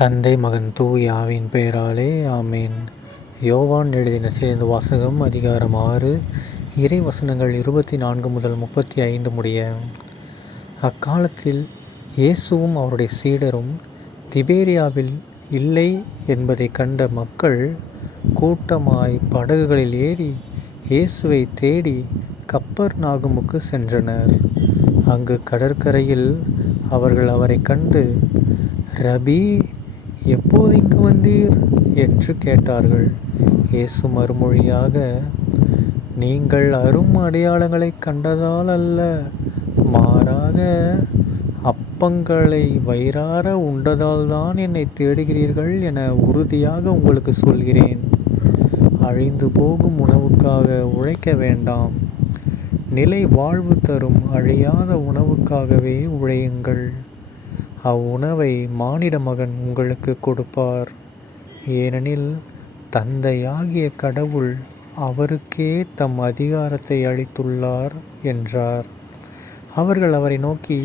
தந்தை மகன் தூய ஆவியின் பெயராலே ஆமேன். யோவான் எழுதின நற்செய்தி வாசகம் அதிகாரம் 6 இறை வசனங்கள் 24 முதல் 35 முடிய. அக்காலத்தில் இயேசுவும் அவருடைய சீடரும் திபேரியாவில் இல்லை என்பதை கண்ட மக்கள் கூட்டமாய் படகுகளில் ஏறி இயேசுவை தேடி கப்பர்நாகுமுக்கு சென்றனர். அங்கு கடற்கரையில் அவர்கள் அவரை கண்டு, ரபி, எப்போது இங்கு வந்தீர் என்று கேட்டார்கள். இயேசு மறுமொழியாக, நீங்கள் அரும் அடையாளங்களை கண்டதால் அல்ல, மாறாக அப்பங்களை வயிறார உண்டதால் தான் என்னை தேடுகிறீர்கள் என உறுதியாக உங்களுக்கு சொல்கிறேன். அழிந்து போகும் உணவுக்காக உழைக்க வேண்டாம், நிலை வாழ்வு தரும் அழியாத உணவுக்காகவே உழையுங்கள். அவ்வுணவை மானிட மகன் உங்களுக்கு கொடுப்பார். ஏனெனில் தந்தையாகிய கடவுள் அவருக்கே தம் அதிகாரத்தை அளித்துள்ளார் என்றார். அவர்கள் அவரை நோக்கி,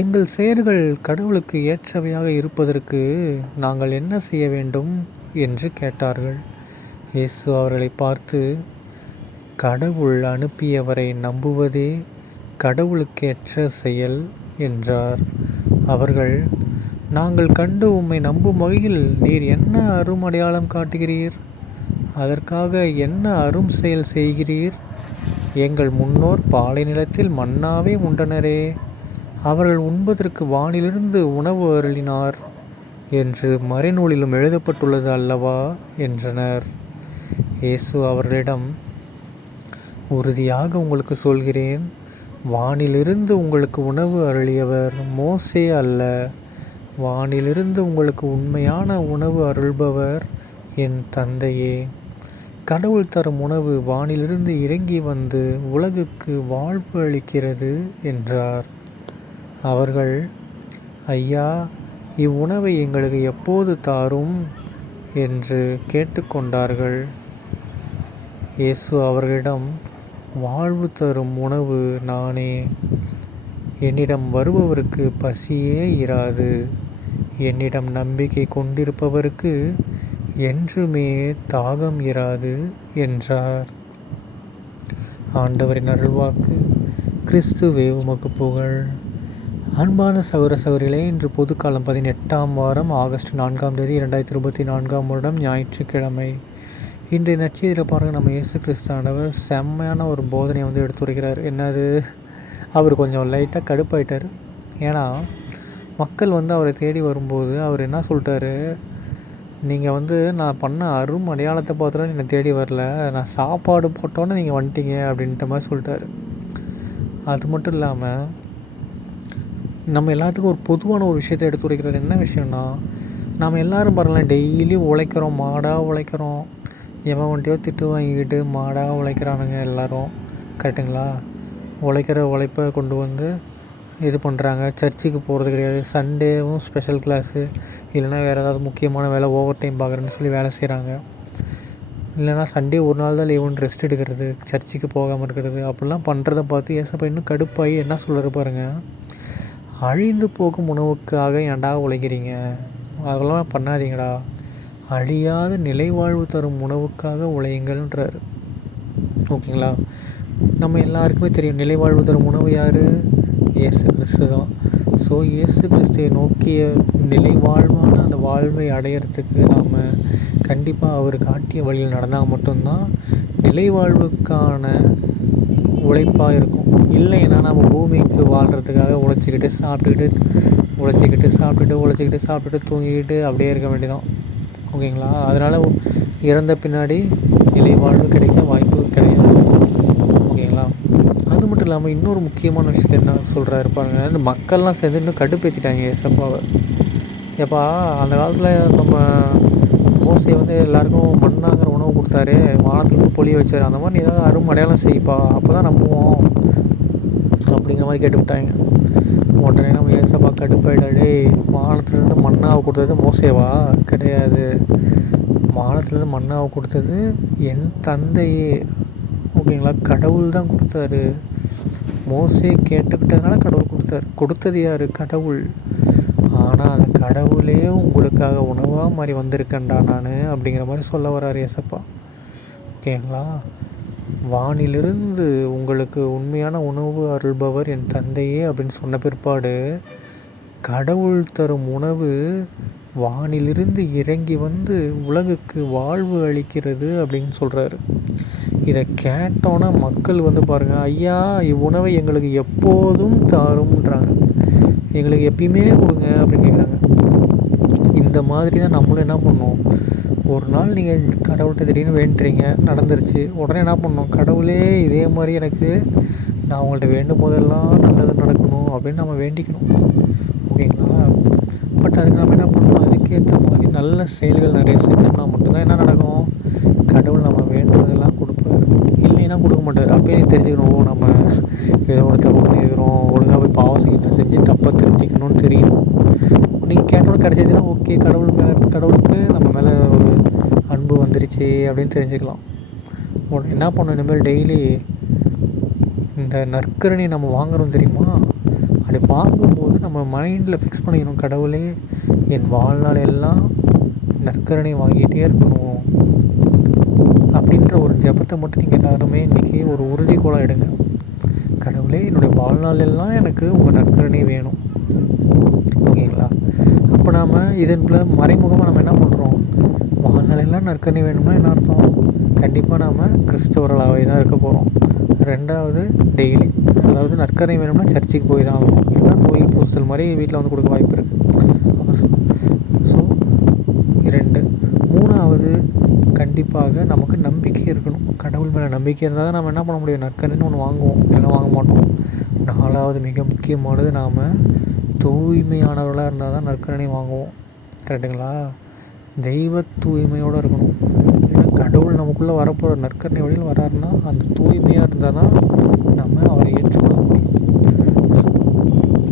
எங்கள் செயல்கள் கடவுளுக்கு ஏற்றவையாக இருப்பதற்கு நாங்கள் என்ன செய்ய வேண்டும் என்று கேட்டார்கள். இயேசு அவர்களை பார்த்து, கடவுள் அனுப்பியவரை நம்புவதே கடவுளுக்கேற்ற செயல் என்றார். அவர்கள், நாங்கள் கண்டு உம்மை நம்பும் வகையில் நீர் என்ன அரும் அடையாளம் காட்டுகிறீர்? அதற்காக என்ன அரும் செயல் செய்கிறீர்? எங்கள் முன்னோர் பாலை நிலத்தில் மன்னாவே உண்டனரே, அவர்கள் உண்பதற்கு வானிலிருந்து உணவு அருளினார் என்று மறைநூலிலும் எழுதப்பட்டுள்ளது அல்லவா என்றனர். இயேசு அவர்களிடம், உறுதியாக உங்களுக்கு சொல்கிறேன், வானிலிருந்து உங்களுக்கு உணவு அருளியவர் மோசே அல்ல, வானிலிருந்து உங்களுக்கு உண்மையான உணவு அருள்பவர் என் தந்தையே. கடவுள் தரும் உணவு வானிலிருந்து இறங்கி வந்து உலகுக்கு வாழ்வு அளிக்கிறது என்றார். அவர்கள், ஐயா, இவ்வுணவை எங்களுக்கு எப்போது தாரும் என்று கேட்டுக்கொண்டார்கள். இயேசு அவர்களிடம், வாழ்வு தரும் உணவு நானே. என்னிடம் வருபவருக்கு பசியே இராது. என்னிடம் நம்பிக்கை கொண்டிருப்பவருக்கு என்றுமே தாகம் இராது என்றார். ஆண்டவரின் அருள்வாக்கு. கிறிஸ்துவே உமக்கு புகழ். அன்பான சகோதர சகோதரிகளே, இன்று பொதுக்காலம் 18ஆம் வாரம் ஆகஸ்ட் 4ஆம் தேதி 2024ஆம் வருடம் ஞாயிற்றுக்கிழமை. இன்றைய நற்செய்தியில் பாருங்கள், நம்ம இயேசு கிறிஸ்து ஆண்டவர் செம்மையான ஒரு போதனையை எடுத்துரைக்கிறார். என்னது, அவர் கொஞ்சம் லைட்டாக கடுப்பாயிட்டார். ஏன்னா மக்கள் அவரை தேடி வரும்போது அவர் என்ன சொல்லிட்டாரு, நீங்கள் நான் பண்ண அரும் அடையாளத்தை பார்த்துலாம் என்னை தேடி வரல, நான் சாப்பாடு போட்டோன்னே நீங்கள் வந்துட்டீங்க அப்படின்ட்ட மாதிரி சொல்லிட்டாரு. அது மட்டும் இல்லாமல் நம்ம எல்லாத்துக்கும் ஒரு பொதுவான ஒரு விஷயத்தை எடுத்துரைக்கிறார். என்ன விஷயம்னா, நம்ம எல்லோரும் பாருங்களேன், டெய்லி உழைக்கிறோம், மாடாக உழைக்கிறோம். எவன் வந்துட்டியோ திட்டு வாங்கிக்கிட்டு மாடாக உழைக்கிறானுங்க எல்லோரும். கரெக்டுங்களா? உழைக்கிற உழைப்பை கொண்டு இது பண்ணுறாங்க. சர்ச்சுக்கு போகிறது கிடையாது. சண்டேவும் ஸ்பெஷல் கிளாஸு, இல்லைனா வேறு ஏதாவது முக்கியமான வேலை, ஓவர் டைம் பார்க்குறேன்னு சொல்லி வேலை செய்கிறாங்க. இல்லைனா சண்டே ஒரு நாள் தான் லீவுன்னு ரெஸ்ட் எடுக்கிறது, சர்ச்சுக்கு போகாமல் இருக்கிறது. அப்படிலாம் பண்ணுறத பார்த்து ஏசப்பா இன்னும் கடுப்பாகி என்ன சொல்கிற பாருங்கள், அழிந்து போகும் உணவுக்காக ஏன்டா உழைக்கிறீங்க? அதெல்லாம் பண்ணாதீங்கடா, அழியாத நிலை வாழ்வு தரும் உணவுக்காக உழையுங்கள்ன்றார். ஓகேங்களா? நம்ம எல்லாருக்குமே தெரியும், நிலை வாழ்வு தரும் உணவு யார்? இயேசு கிறிஸ்து தான். ஸோ இயேசு கிறிஸ்துவை நோக்கிய நிலை வாழ்வான அந்த வாழ்வை அடையிறதுக்கு நாம் கண்டிப்பாக அவர் காட்டிய வழியில் நடந்தால் மட்டும்தான் நிலை வாழ்வுக்கான உழைப்பாக இருக்கும். இல்லைன்னா நம்ம பூமிக்கு வாழ்கிறதுக்காக உழைச்சிக்கிட்டு சாப்பிட்டுட்டு தூங்கிக்கிட்டு அப்படியே இருக்க வேண்டியதான். ஓகேங்களா? அதனால் இறந்த பின்னாடி நிலை வாழ்வு கிடைக்க வாய்ப்பு கிடையாது. ஓகேங்களா? அது மட்டும் இல்லாமல் இன்னொரு முக்கியமான விஷயத்தை என்ன சொல்கிறாரு பாருங்க, இந்த மக்கள்லாம் சேர்ந்து இன்னும் கடுப்பேற்றிட்டாங்க ஏசப்பாவை. எப்பா, அந்த காலத்தில் நம்ம மோசே எல்லாருக்கும் மண்ணாங்கிற உணவு கொடுத்தாரு, வானத்துலேருந்து பொழிய வச்சார், அந்த மாதிரி ஏதாவது அரும் அடையாளம் செய்ப்பா, அப்போ தான் நம்புவோம் அப்படிங்கிற மாதிரி கேட்டுவிட்டாங்க. உடனே நம்ம ஏசப்பா கடுப்பாயிடாடே, வானத்துலேருந்து மண்ணாவை கொடுத்தது மோசேவா? கிடையாது. வானத்துலேருந்து மண்ணாவை கொடுத்தது என் தந்தையே. ஓகேங்களா? கடவுள் தான் கொடுத்தாரு. மோசே கேட்டுக்கிட்டதுனால கடவுள் கொடுத்தாரு. கொடுத்தது யார்? கடவுள். ஆனால் அந்த கடவுளே உங்களுக்காக உணவாக மாதிரி வந்திருக்கேன்டா நான் அப்படிங்கிற மாதிரி சொல்ல வர்றார் ஏசப்பா. ஓகேங்களா? வானிலிருந்து உங்களுக்கு உண்மையான உணவு அருள்பவர் என் தந்தையே அப்படின்னு சொன்ன பிற்பாடு, கடவுள் தரும் உணவு வானிலிருந்து இறங்கி வந்து உலகுக்கு வாழ்வு அளிக்கிறது அப்படின்னு சொல்கிறாரு. இதை கேட்டோன்னா மக்கள் வந்து பாருங்கள், ஐயா இவ்வுணவை எங்களுக்கு எப்போதும் தாரும்ன்றாங்க. எங்களுக்கு எப்பயுமே கொடுங்க அப்படின்னு கேட்குறாங்க. இந்த மாதிரி தான் நம்மளும் என்ன பண்ணோம், ஒரு நாள் நீங்கள் கடவுள்கிட்ட திடீர்னு வேண்டுறீங்க, நடந்துருச்சு. உடனே என்ன பண்ணணும், கடவுளே இதே மாதிரி எனக்கு நான் உங்கள்கிட்ட வேண்டும் போதெல்லாம் நல்லது நடக்கணும் அப்படின்னு நம்ம வேண்டிக்கணும். ஓகேங்களா? பட் அதுக்கு நம்ம என்ன பண்ணணும், அதுக்கேற்ற மாதிரி நல்ல செயல்கள் நிறைய செஞ்சோம்னா மட்டும்தான் என்ன நடக்கும், கடவுள் நம்ம வேண்டுவதெல்லாம் கொடுப்பாரு. இல்லைன்னா கொடுக்க மாட்டார். அப்போயே நீ தெரிஞ்சுக்கணும், நம்ம ஏதோ ஒரு தப்பு பண்ணியிருக்கிறோம், ஒழுங்காக போய் பாவம் செஞ்சு தப்பை திருத்திக்கணும்னு தெரியணும். நீங்கள் கேட்டோட கிடச்சிச்சுன்னா ஓகே, கடவுளுக்கு நம்ம மேலே ஒரு அன்பு வந்துருச்சு அப்படின்னு தெரிஞ்சுக்கலாம். என்ன பண்ணணும், இனிமேல் டெய்லி இந்த நற்கரணி நம்ம வாங்குகிறோம் தெரியுமா, அப்படி வாங்கும்போது நம்ம மைண்டில் ஃபிக்ஸ் பண்ணிக்கணும், கடவுளே என் வாழ்நாள் எல்லாம் நற்கரணை வாங்கிட்டே இருக்கணும் அப்படின்ற ஒரு ஜெபத்தை மட்டும் நீங்கள் எல்லாருமே இன்றைக்கி ஒரு உறுதிக்கோளாக எடுங்க. கடவுளே என்னுடைய வாழ்நாள் எல்லாம் எனக்கு உங்கள் நற்கரணை வேணும். ஓகேங்களா? அப்போ நாம் இதன்குள்ள மறைமுகமாக நம்ம என்ன பண்ணுறோம், வாழ்நாளெல்லாம் நற்கரணை வேணும்னா என்ன அர்த்தம், கண்டிப்பாக நாம் கிறிஸ்தவர்களாகவே தான் இருக்க போகிறோம். ரெண்டாவது, டெய்லி அதாவது நற்கரணை வேணும்னா சர்ச்சுக்கு போய் தான் ஆகணும். இல்லைன்னா நோய் பூசல் மாதிரி வீட்டில் வந்து கொடுக்க வாய்ப்பு இருக்குது. அப்போ ஸோ 2. 3வது, கண்டிப்பாக நமக்கு நம்பிக்கை இருக்கணும். கடவுள் மேலே நம்பிக்கை இருந்தால் தான் நம்ம என்ன பண்ண முடியும், நற்கரணின்னு ஒன்று வாங்குவோம், இல்லைன்னா வாங்க மாட்டோம். 4வது, மிக முக்கியமானது, நாம் தூய்மையானவர்களாக இருந்தால் தான் நற்கரணை வாங்குவோம். கரெக்டுங்களா? தெய்வ தூய்மையோடு இருக்கணும். ஏன்னா கடவுள் நமக்குள்ளே வரப்போகிற நற்கரணை வழியில் வராருன்னா அந்த தூய்மையாக இருந்தால் தான் நம்ம அவரை ஏற்றுக்கொள்ள முடியும்.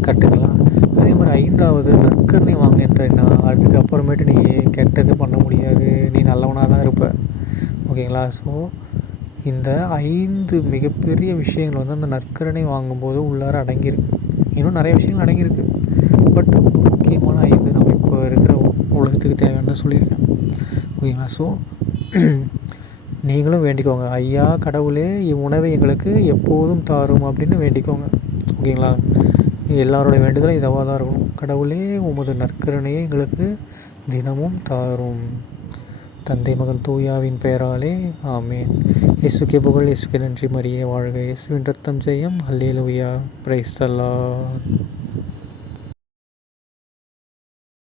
கரெக்டுங்களா? அதே மாதிரி 5வது, நற்கரணை வாங்கிட்டேன்னா அதுக்கப்புறமேட்டு நீ கெட்டது பண்ண முடியாது, நீ நல்லவனாக தான் இருப்ப. ஓகேங்களா? ஸோ இந்த 5 மிகப்பெரிய விஷயங்கள் வந்து அந்த நற்கரணை வாங்கும்போது உள்ளார அடங்கியிருக்கு. இன்னும் நிறைய விஷயங்கள் அடங்கியிருக்கு. பட் முக்கியமான 5 நம்ம இப்போ இருக்கிற உலகத்துக்கு தேவையானதை சொல்லியிருக்கேன். ஓகேங்களா? ஸோ நீங்களும் வேண்டிக்கோங்க, ஐயா கடவுளே இவ்வுணவை எங்களுக்கு எப்போதும் தாரும் அப்படின்னு வேண்டிக்கோங்க. ஓகேங்களா? எல்லாரோட வேண்டுதலும் இதுவாக தான் இருக்கணும். கடவுளே உமது நற்கருணையை எங்களுக்கு தினமும் தாரும். தந்தை மகன் தூயாவின் பெயராலே ஆமேன். இயேசுக்கே புகழ், இயேசுக்கே நன்றி, மரியே வாழ்க, இயேசுவின் ரத்தம் ஜெயம், அல்லேலூயா, பிரைஸ் தி லார்ட்.